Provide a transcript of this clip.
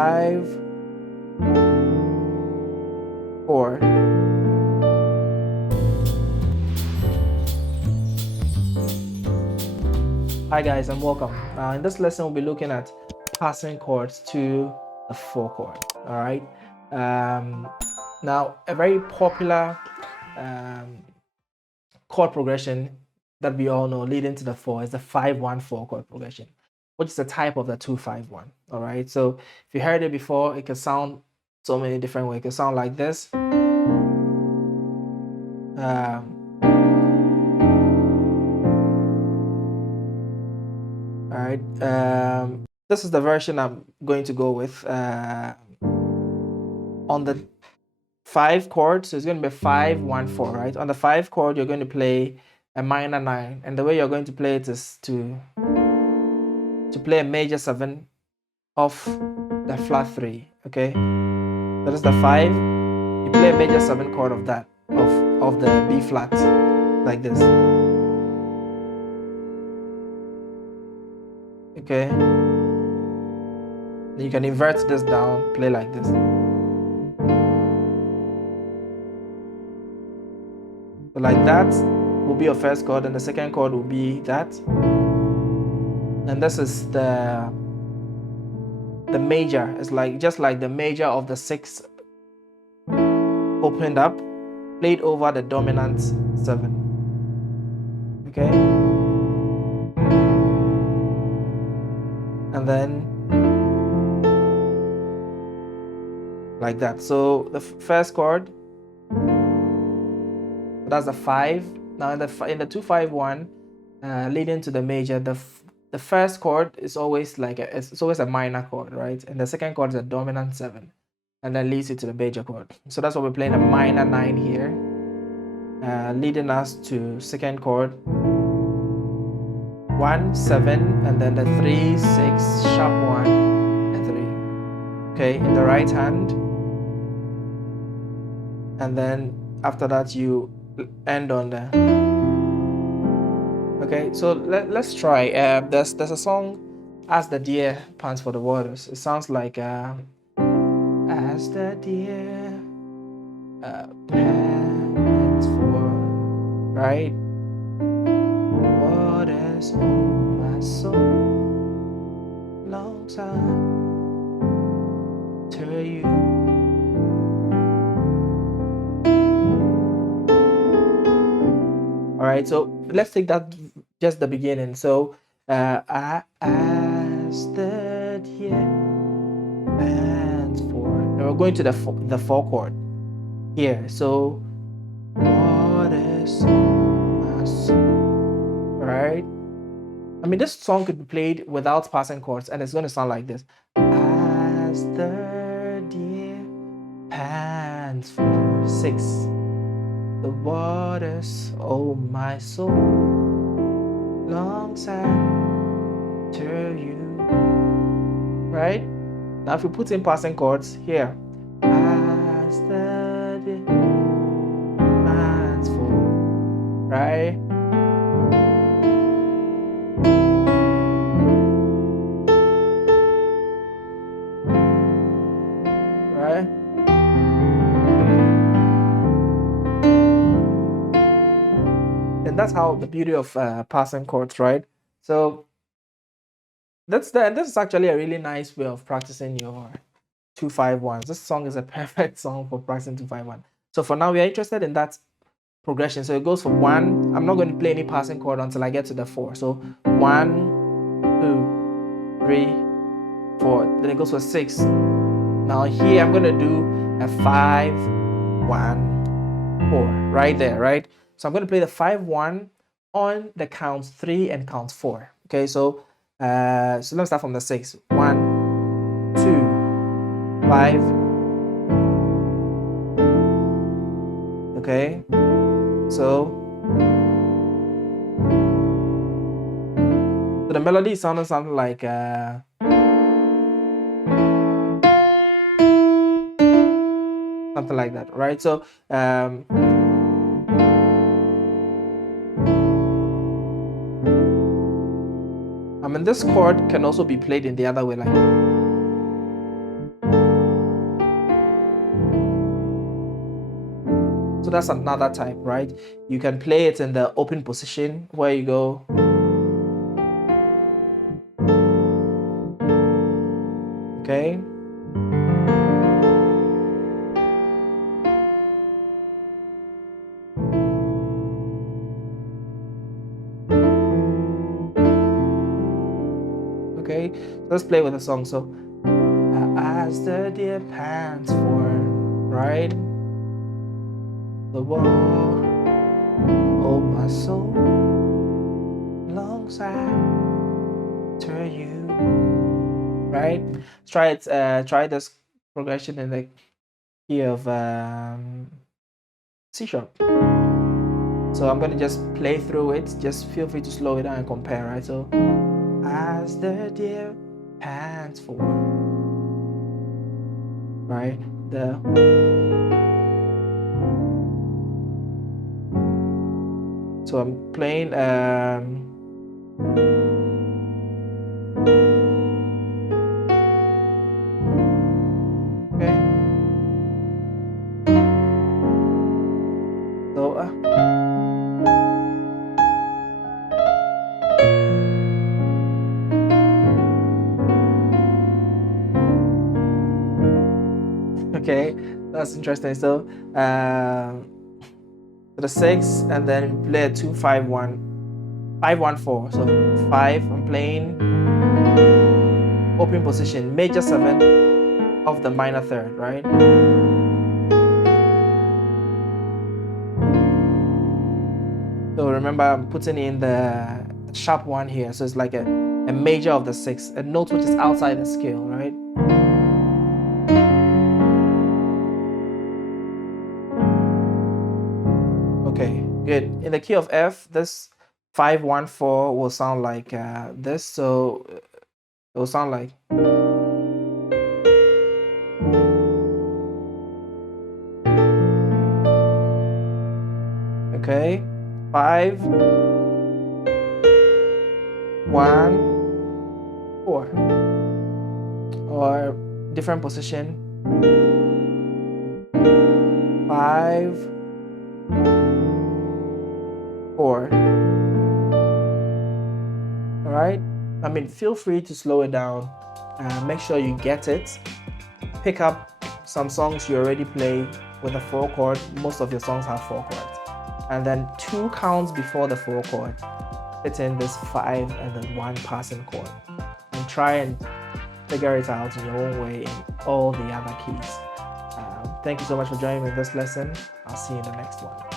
5, 4. Hi guys and welcome. In this lesson we'll be looking at passing chords to the 4 chord. All right. Now a very popular chord progression that we all know leading to the 4 is the 5-1-4 chord progression, which is a type of the 2-5-1. All right. So if you heard it before, it can sound so many different ways. It can sound like this. All right. This is the version I'm going to go with on the 5 chord. So it's going to be 5-1-4, right? On the 5 chord, you're going to play a minor 9, and the way you're going to play it is to play a major 7 off the flat 3. Okay, that is the 5. You play a major 7 chord of that of the B flat like this. Okay, then you can invert this down, play like this. So like that will be your first chord, and the second chord will be that. And this is the major. It's like just like the major of the 6 opened up, played over the dominant 7. Okay, and then like that. So the first chord, that's the 5. Now in the 2-5-1, leading to the major, the first chord is always like it's always a minor chord, right? And the second chord is a dominant 7, and then leads you to the major chord. So that's why we're playing a minor 9 here, leading us to second chord 1, 7, and then the 3, 6, sharp 1, and 3. Okay, in the right hand, and then after that you end on the. Okay, so let's try. There's a song, "As the Deer Pants for the Waters." It sounds like as the deer pants for, right? Waters hold my soul, long time to you. All right, so let's take that just the beginning. So as the deer pants for, and we're going to the 4 chord here. So waters my soul. All right. I mean, this song could be played without passing chords, and it's going to sound like this: as the deer pants for 6. The waters, oh my soul, long time to you. Right? Now if we put in passing chords here, as the deer pants for, right? Right? And that's how the beauty of passing chords, right? So this is actually a really nice way of practicing your 2-5-1s. This song is a perfect song for practicing 2-5-1. So for now, we are interested in that progression. So it goes from 1. I'm not going to play any passing chord until I get to the 4. So 1, 2, 3, 4. Then it goes for 6. Now here I'm going to do a 5-1-4 right there, right? So I'm going to play the 5-1 on the count 3 and count 4. Okay, so let's start from the 6. 1, 2, 5. Okay, so the melody is sounding something like something like that, right? So I mean, this chord can also be played in the other way, like So that's another type, right? You can play it in the open position where you go. Okay. Okay, so let's play with the song. So, as the deer pants for, right? The wall, oh my soul, longs after you. Right? Let's try it. Try this progression in the key of C sharp. So I'm gonna just play through it. Just feel free to slow it down and compare, right? So, as the deer pants for, right? So I'm playing okay. So okay, that's interesting. So the 6 and then play a 2 5 1 5 1 4. So 5, I'm playing open position, major 7 of the minor third, right? So remember, I'm putting in the sharp 1 here, so it's like a major of the 6, a note which is outside the scale, right? Okay, good. In the key of F, this 5 1 4 will sound like this, so it will sound like. Okay, 5 1 4, or different position, 5 4. All right, I mean, feel free to slow it down. Make sure you get it. Pick up some songs you already play with a 4 chord. Most of your songs have 4 chords, and then 2 counts before the 4 chord, fit in this 5 and then 1 passing chord, and try and figure it out in your own way in all the other keys. Thank you so much for joining me in this lesson. I'll see you in the next one.